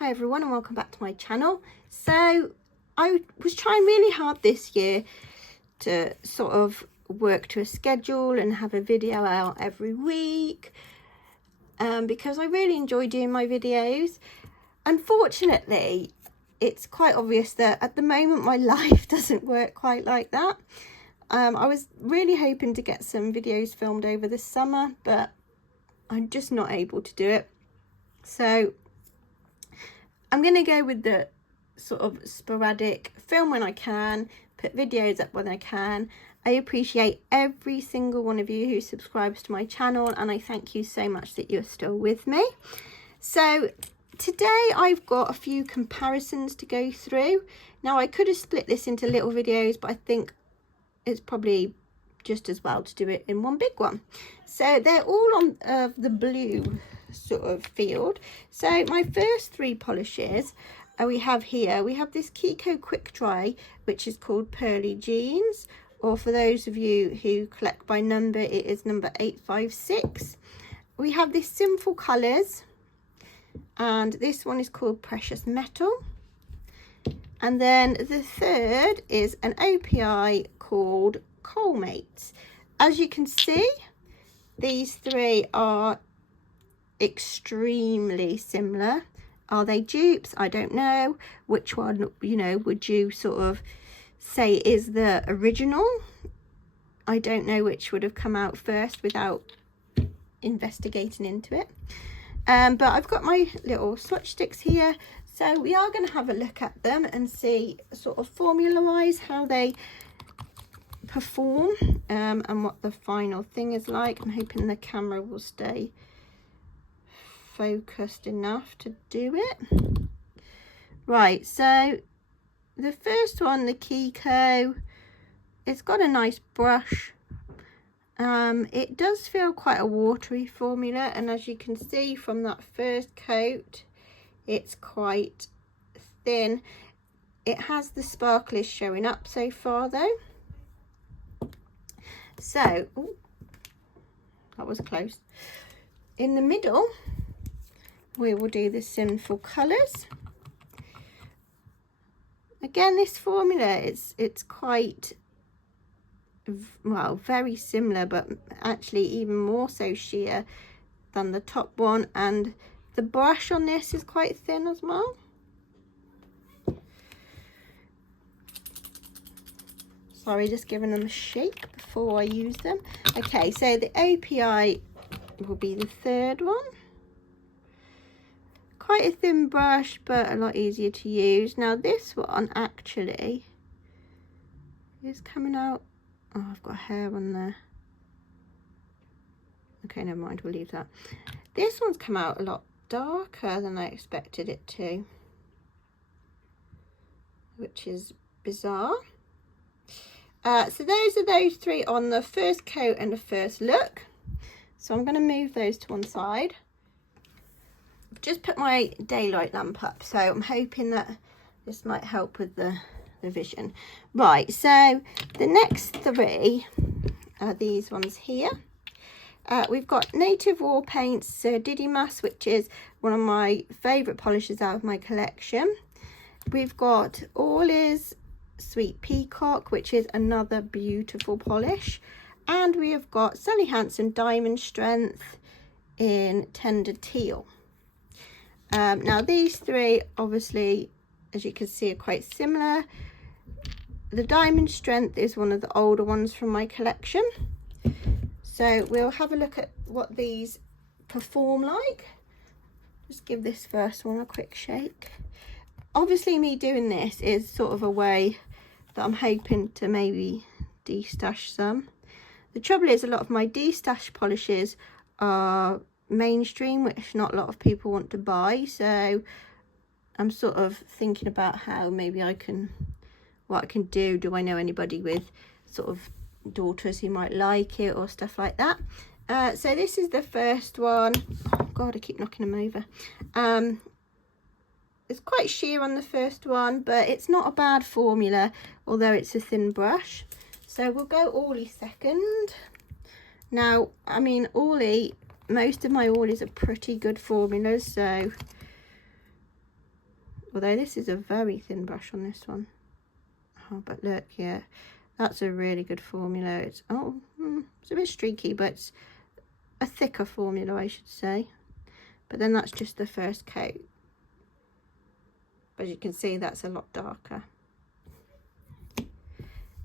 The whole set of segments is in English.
Hi everyone and welcome back to my channel. So I was trying really hard this year to sort of work to a schedule and have a video out every week because I really enjoy doing my videos. Unfortunately, it's quite obvious that at the moment my life doesn't work quite like that. I was really hoping to get some videos filmed over the summer, but I'm just not able to do it. So I'm going to go with the sort of sporadic film when I can, put videos up when I can. I appreciate every single one of you who subscribes to my channel, and I thank you so much that you're still with me. So today I've got a few comparisons to go through. Now I could have split this into little videos, but I think it's probably just as well to do it in one big one. So they're all on the blue sort of field. So my first three polishes we have here, we have this Kiko Quick Dry, which is called Pearly Jeans, or for those of you who collect by number, it is number 856. We have this Sinful Colours, and this one is called Precious Metal. And then the third is an OPI called Coalmates. As you can see, these three are extremely similar. Are they dupes? I don't know. Which one, you know, would you sort of say is the original? I don't know which would have come out first without investigating into it. But I've got my little swatch sticks here, so we are going to have a look at them and see sort of formula wise how they perform and what the final thing is like. I'm hoping the camera will stay focused enough to do it. Right, so the first one, the Kiko, it's got a nice brush. It does feel quite a watery formula, and as you can see from that first coat, it's quite thin. It has the sparkles showing up so far though. So, ooh, that was close. In the middle, we will do the Sinful Colours. Again, this formula, it's quite, well, very similar, but actually even more so sheer than the top one, and the brush on this is quite thin as well. Sorry, just giving them a shake before I use them. Okay, so the OPI will be the third one. Quite a thin brush, but a lot easier to use. Now this one actually is coming out. Oh, I've got hair on there. Okay, never mind, we'll leave that. This one's come out a lot darker than I expected it to, which is bizarre. So those are those three on the first coat and the first look. So I'm going to move those to one side. I've just put my daylight lamp up, so I'm hoping that this might help with the vision. Right, so the next three are these ones here. We've got Native War Paints Didymas, which is one of my favourite polishes out of my collection. We've got All Is Sweet Peacock, which is another beautiful polish. And we have got Sally Hansen Diamond Strength in Tender Teal. Now these three, obviously, as you can see, are quite similar. The Diamond Strength is one of the older ones from my collection. So we'll have a look at what these perform like. Just give this first one a quick shake. Obviously me doing this is sort of a way that I'm hoping to maybe de-stash some. The trouble is a lot of my de-stash polishes are mainstream, which not a lot of people want to buy, so I'm sort of thinking about how maybe what I can do. Do I know anybody with sort of daughters who might like it or stuff like that? So this is the first one. Oh god, I keep knocking them over. It's quite sheer on the first one, but it's not a bad formula, although it's a thin brush. So we'll go Orly second. Now, I mean, Orly, most of my Orlys are pretty good formulas, so although this is a very thin brush on this one. Oh, but look, yeah, that's a really good formula. It's it's a bit streaky, but it's a thicker formula, I should say. But then that's just the first coat. As you can see, that's a lot darker.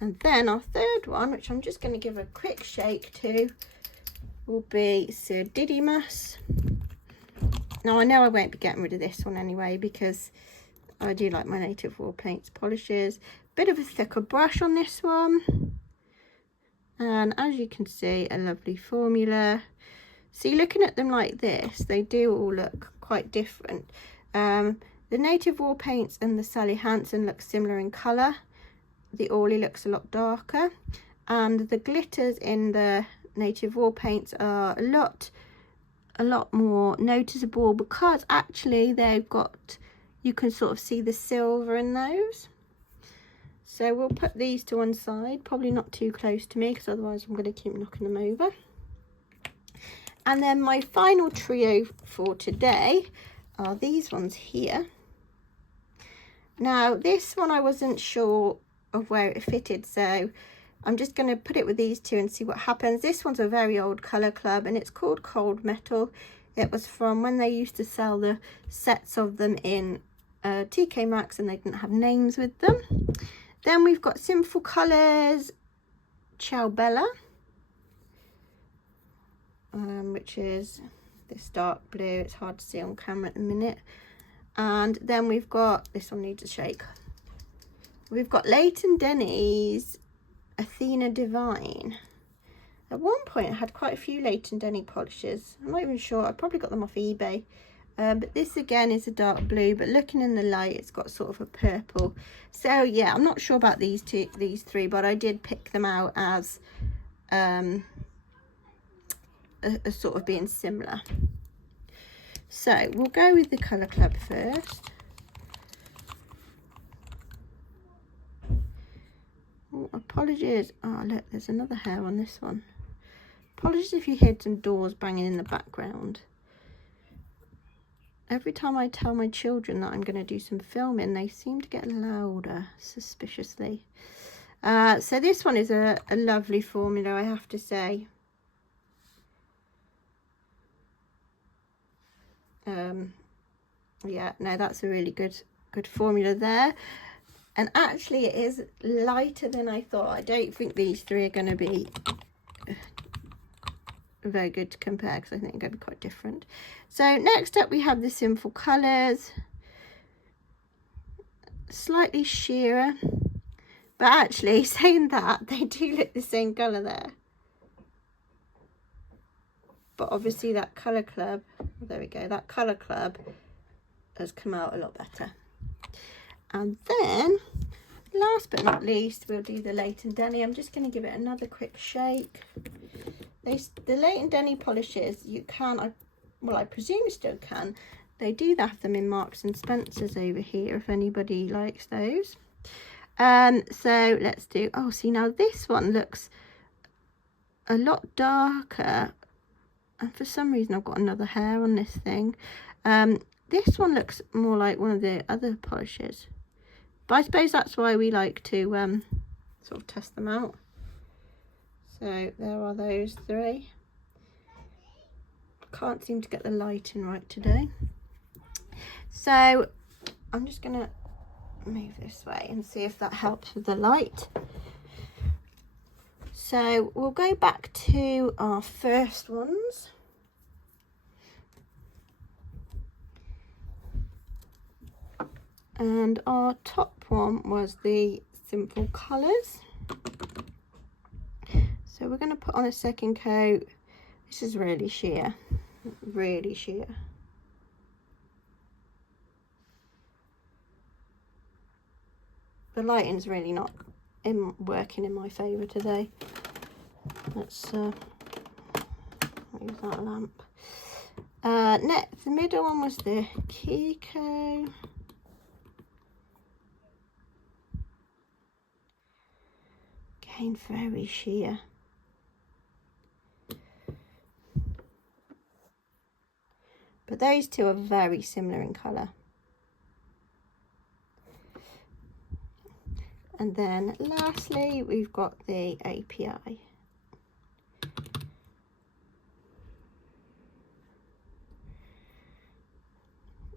And then our third one, which I'm just going to give a quick shake to, will be Sir Didymus. Now I know I won't be getting rid of this one anyway, because I do like my Native Raw Paints polishes. Bit of a thicker brush on this one. And as you can see, a lovely formula. See, looking at them like this, they do all look quite different. The Native Raw Paints and the Sally Hansen look similar in colour. The Orly looks a lot darker, and the glitters in the Native Raw Paints are a lot more noticeable, because actually they've got, you can sort of see the silver in those. So we'll put these to one side, probably not too close to me, because otherwise I'm going to keep knocking them over. And then my final trio for today are these ones here. Now this one I wasn't sure of where it fitted, so I'm just going to put it with these two and see what happens. This one's a very old Colour Club, and it's called Cold Metal. It was from when they used to sell the sets of them in TK Maxx, and they didn't have names with them. Then we've got Sinful Colours Ciao Bella, which is this dark blue. It's hard to see on camera at the minute. And then we've got, this one needs a shake. We've got Leighton Denny's Athena Divine. At one point I had quite a few Leighton Denny polishes. I'm not even sure, I probably got them off eBay. But this again is a dark blue, but looking in the light it's got sort of a purple. So yeah, I'm not sure about these three, but I did pick them out as a sort of being similar. So we'll go with the Colour Club first. Oh, apologies. Oh, look, there's another hair on this one. Apologies if you hear some doors banging in the background. Every time I tell my children that I'm going to do some filming, they seem to get louder, suspiciously. So this one is a lovely formula, I have to say. Yeah, no, that's a really good formula there. And actually it is lighter than I thought. I don't think these three are going to be very good to compare, because I think they're going to be quite different. So next up we have the Sinful Colours. Slightly sheerer. But actually, saying that, they do look the same colour there. But obviously that Colour Club, there we go, that Colour Club has come out a lot better. And then, last but not least, we'll do the Leighton Denny. I'm just going to give it another quick shake. The Leighton Denny polishes, you can, well, I presume you still can. They do have them in Marks and Spencer's over here, if anybody likes those. So let's do, oh, see, now this one looks a lot darker. And for some reason, I've got another hair on this thing. This one looks more like one of the other polishes. But I suppose that's why we like to sort of test them out. So there are those three. Can't seem to get the lighting right today. So I'm just going to move this way and see if that helps with the light. So we'll go back to our first ones. And our top one was the Sinful Colours. So we're going to put on a second coat. This is really sheer, really sheer. The lighting's really not working in my favour today. Let's use that lamp. Next, the middle one was the Kiko. Again, very sheer. But those two are very similar in colour. And then lastly, we've got the API.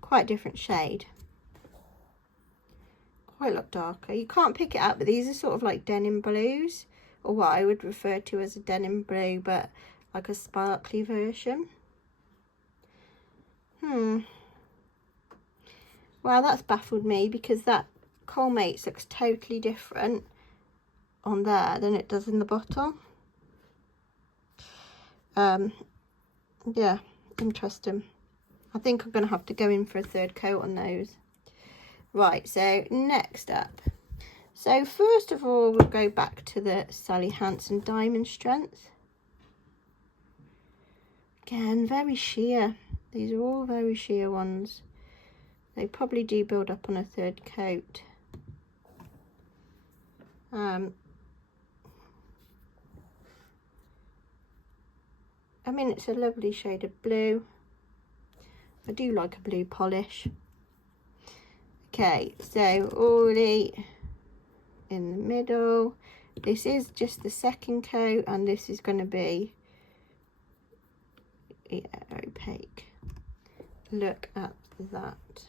Quite a different shade. Quite a lot darker. You can't pick it up, but these are sort of like denim blues, or what I would refer to as a denim blue, but like a sparkly version. Well, that's baffled me, because that Colmates looks totally different on there than it does in the bottle. Yeah, interesting. I think I'm going to have to go in for a third coat on those. Right, so next up. So first of all, we'll go back to the Sally Hansen Diamond Strength. Again, very sheer. These are all very sheer ones. They probably do build up on a third coat. I mean, it's a lovely shade of blue. I do like a blue polish. Okay, so already in the middle. This is just the second coat, and this is going to be, yeah, opaque. Look at that.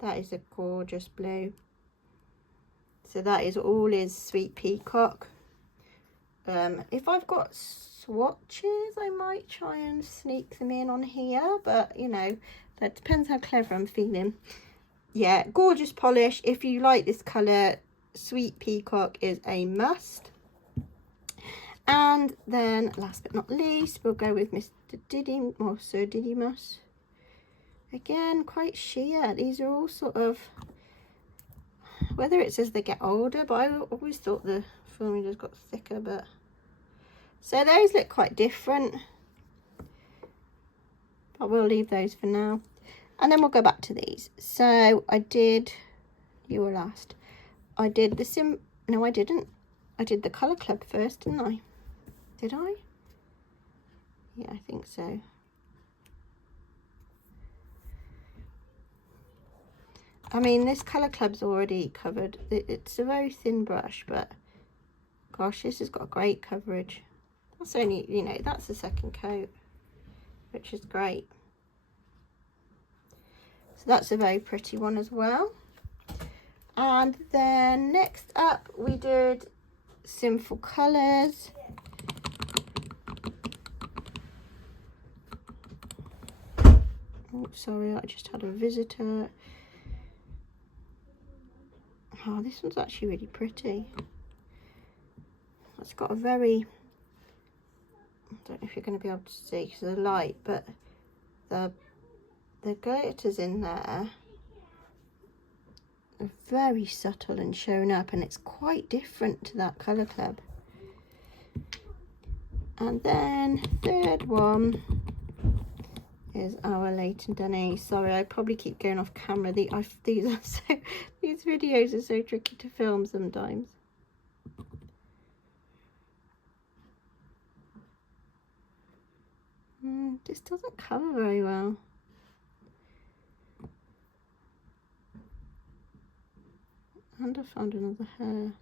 That is a gorgeous blue. So that is all is Sweet Peacock. If I've got swatches, I might try and sneak them in on here, but you know, that depends how clever I'm feeling. Yeah, gorgeous polish. If you like this colour, Sweet Peacock is a must. And then last but not least, we'll go with Mr. Didymus, or Sir Didymus. Again, quite sheer. These are all sort of, whether it's as they get older, but I always thought the formulas got thicker, but so those look quite different, but we'll leave those for now. And then we'll go back to these. So I did, you were last. I did the no, I didn't. I did the Colour Club first, didn't I? Did I? Yeah, I think so. I mean, this Colour Club's already covered. It's a very thin brush, but gosh, this has got great coverage. That's only, you know, that's the second coat, which is great. So that's a very pretty one as well. And then next up, we did Sinful Colours. Oh, sorry, I just had a visitor. Oh, this one's actually really pretty. It's got a very, I don't know if you're going to be able to see because of the light, but the glitters in there are very subtle and shown up, and it's quite different to that Colour Club. And then third one is our Leighton Denise. Sorry, I probably keep going off camera. These videos are so tricky to film sometimes. This doesn't colour very well. And I found another hair.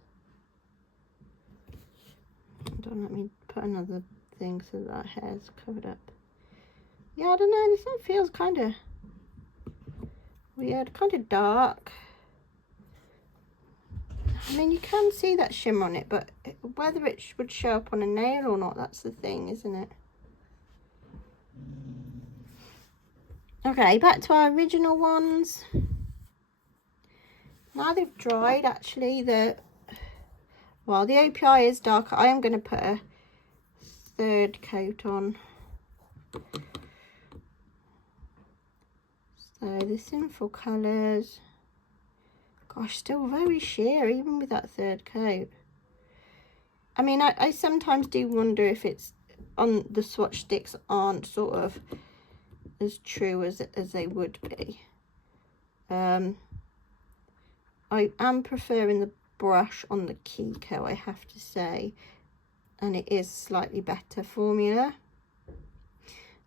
Don't let me put another thing so that hair's covered up. Yeah, I don't know, this one feels kind of weird, kind of dark. I mean, you can see that shimmer on it, but whether it would show up on a nail or not, that's the thing, isn't it? Okay, back to our original ones. Now they've dried, actually, well, the API is darker. I am going to put a third coat on. So the Sinful Colours, gosh, still very sheer even with that third coat. I mean, I sometimes do wonder if it's on the swatch sticks aren't sort of as true as they would be. I am preferring the brush on the Kiko, I have to say, and it is slightly better formula.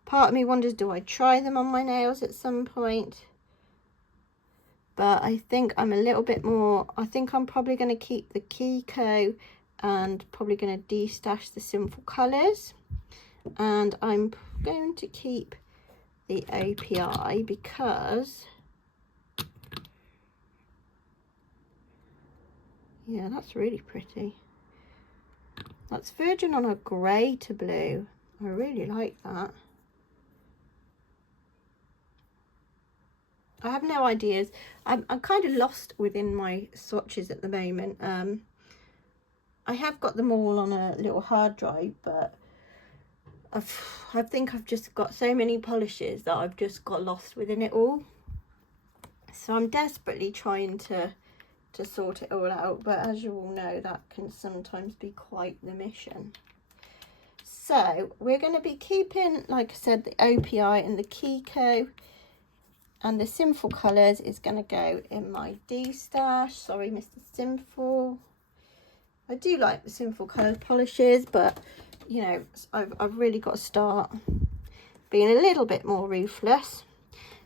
Part of me wonders, do I try them on my nails at some point? but I think I'm a little bit more, I think I'm probably going to keep the Kiko and probably going to destash the Sinful Colours, and I'm going to keep the OPI because, yeah, that's really pretty. That's Virgin on a grey to blue. I really like that. I have no ideas. I'm kind of lost within my swatches at the moment. I have got them all on a little hard drive, but I think I've just got so many polishes that I've just got lost within it all. So I'm desperately trying to sort it all out, but as you all know, that can sometimes be quite the mission. So we're going to be keeping, like I said, the OPI and the Kiko, and the Sinful Colours is going to go in my destash. Sorry, Mr. Sinful. I do like the Sinful Colours polishes, but you know, I've really got to start being a little bit more ruthless.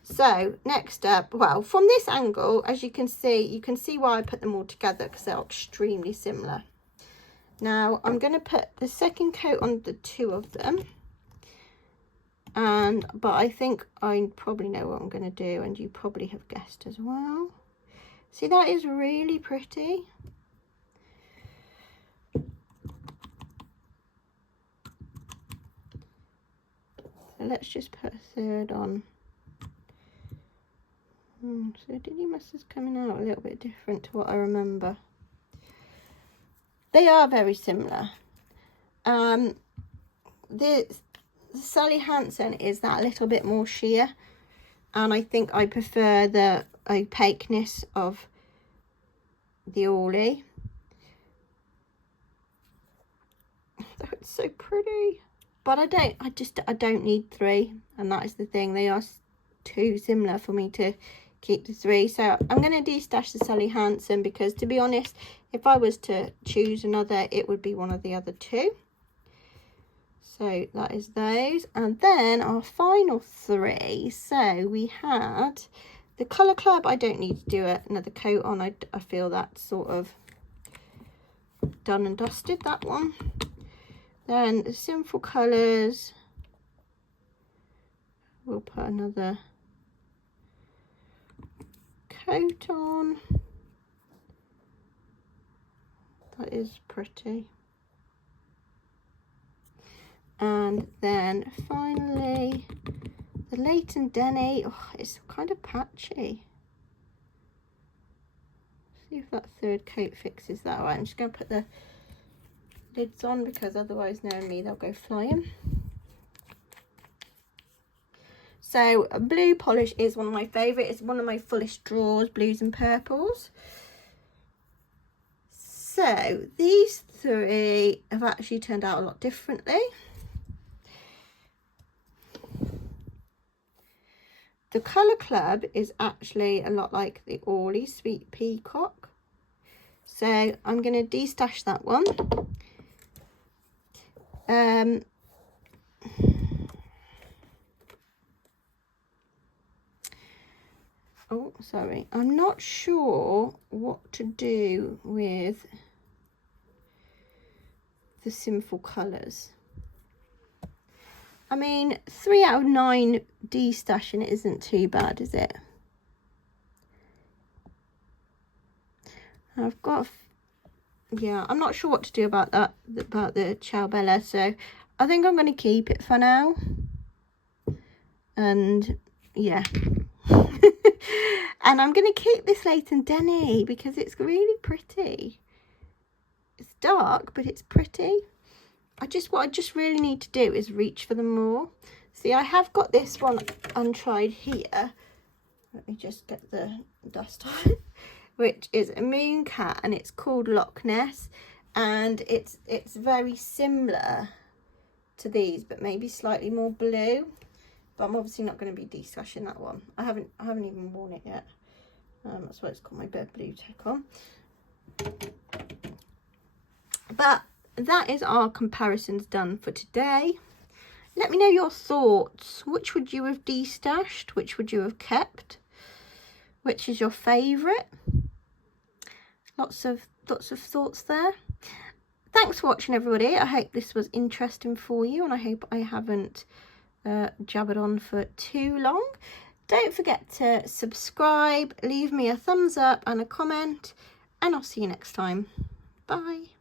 So next up, well, from this angle, as you can see why I put them all together, because they're extremely similar. Now I'm going to put the second coat on the two of them, but I think I probably know what I'm going to do, and you probably have guessed as well. See, that is really pretty. So let's just put a third on. So Diddy Mustard's coming out a little bit different to what I remember. They are very similar. The Sally Hansen is that little bit more sheer, and I think I prefer the opaqueness of the Orly. Oh, it's so pretty. But I don't need three, and that is the thing. They are too similar for me to keep the three. So I'm going to destash the Sally Hansen, because to be honest, if I was to choose another, it would be one of the other two. So that is those. And then our final three. So we had the Colour Club. I don't need to do another coat on. I feel that's sort of done and dusted, that one. Then the Sinful Colours, we'll put another coat on. That is pretty. And then finally the Leighton Denny. Oh, it's kind of patchy. See if that third coat fixes that. Right, I'm just going to put the lids on, because otherwise, knowing me, they'll go flying. So blue polish is one of my favourite. It's one of my fullest drawers, blues and purples. So these three have actually turned out a lot differently. The Colour Club is actually a lot like the Orly Sweet Peacock. So I'm going to destash that one. Oh, sorry. I'm not sure what to do with the Sinful Colours. I mean, 3 out of 9 destashing it isn't too bad, is it? I've got, yeah, I'm not sure what to do about that, about the Ciao Bella, so I think I'm going to keep it for now. And yeah. And I'm going to keep this Leighton Denny because it's really pretty. It's dark, but it's pretty. What I just really need to do is reach for them more. See, I have got this one untried here. Let me just get the dust on. Which is a Moon Cat, and it's called Loch Ness, and it's very similar to these, but maybe slightly more blue. But I'm obviously not going to be destashing that one. I haven't even worn it yet. That's why it's got my Bird Blue Tech on. But that is our comparisons done for today. Let me know your thoughts. Which would you have destashed? Which would you have kept? which is your favourite. Lots of thoughts there. Thanks for watching, everybody. I hope this was interesting for you, and I hope I haven't jabbered on for too long. Don't forget to subscribe, leave me a thumbs up and a comment, and I'll see you next time. Bye.